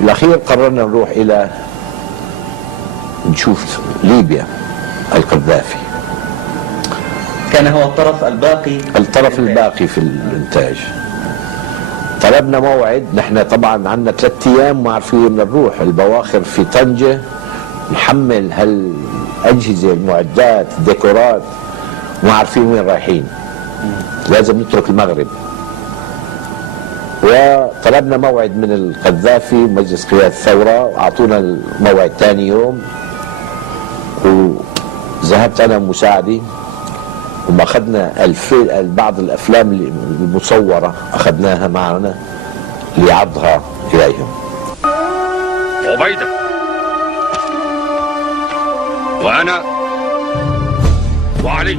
بالاخير قررنا نروح الى نشوف ليبيا القذافي. كان هو الطرف الباقي في الانتاج. طلبنا موعد، نحن طبعا عندنا 3 ايام ما عارفين بدنا نروح. البواخر في طنجة، نحمل هالاجهزة، المعدات، الديكورات، ما عارفين وين رايحين، لازم نترك المغرب. وطلبنا موعد من القذافي مجلس قيادة الثورة، واعطونا الموعد ثاني يوم. وذهبت انا ومساعدي وما اخذنا بعض الافلام المصورة اخذناها معنا لعرضها اليهم. عبيدة وانا وعلي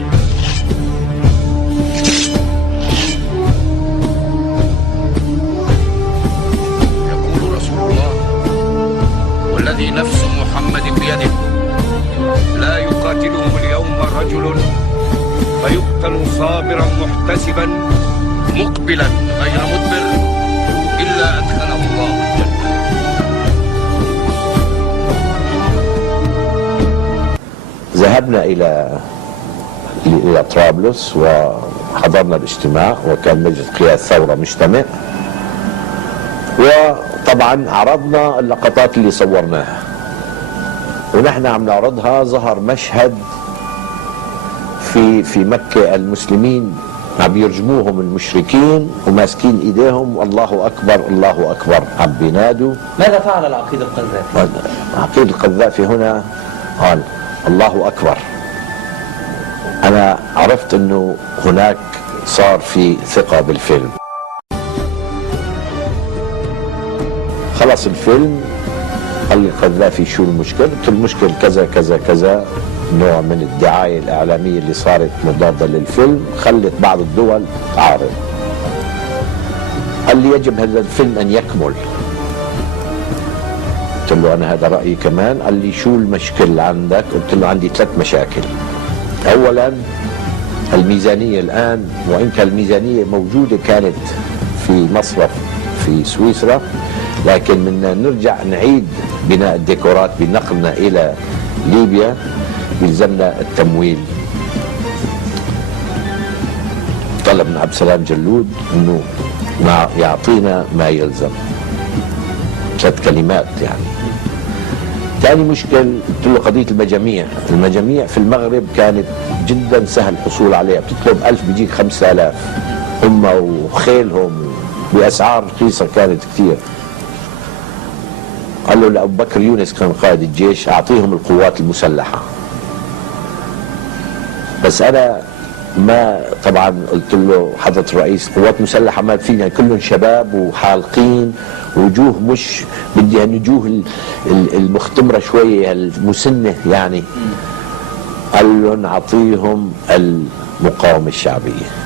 يقول رسول الله والذي نفس محمد بيده لا يقاتلهم اليوم رجل فيقتل صابرا محتسبا مقبلا غير مدبر إلا أدخله الله الجنة. ذهبنا إلى طرابلس وحضرنا الاجتماع، وكان مجلس قيادة الثورة مجتمع، وطبعا عرضنا اللقطات اللي صورناها. ونحن عم نعرضها ظهر مشهد في مكة، المسلمين عم يرجموهم المشركين وماسكين ايديهم الله اكبر الله اكبر عم بينادوا. ماذا فعل العقيد القذافي؟ العقيد القذافي هنا قال الله اكبر. انا عرفت انه هناك صار في ثقة بالفيلم. خلص الفيلم قال لي القذافي شو المشكلة؟ قلت المشكلة كذا كذا كذا، نوع من الدعاية الإعلامية اللي صارت مضادة للفيلم خلت بعض الدول تعارض. قال لي يجب هذا الفيلم أن يكمل. قلت له أنا هذا رأيي كمان. قال لي شو المشكلة عندك؟ قلت له عندي 3 مشاكل. أولا الميزانية الآن، وإن كان الميزانية موجودة كانت في مصرف في سويسرا، لكن بدنا نرجع نعيد بناء الديكورات بنقلنا إلى ليبيا، يلزمنا التمويل. طلب من عبد السلام جلود انه يعطينا ما يلزم. 3 كلمات يعني. ثاني مشكل قلت له قضية المجاميع. المجاميع في المغرب كانت جدا سهل الحصول عليها، بتطلب 1000 بيجيك 5000، هم وخيلهم بأسعار رخيصة كانت كثير. قال له لأبو بكر يونس كان قائد الجيش أعطيهم القوات المسلحة. بس أنا ما طبعا قلت له حضرة الرئيس قوات مسلحة ما فينا، كلهم شباب وحالقين وجوه مش بدي الوجوه المختمرة شوية المسنة يعني. قال لهم أعطيهم المقاومة الشعبية.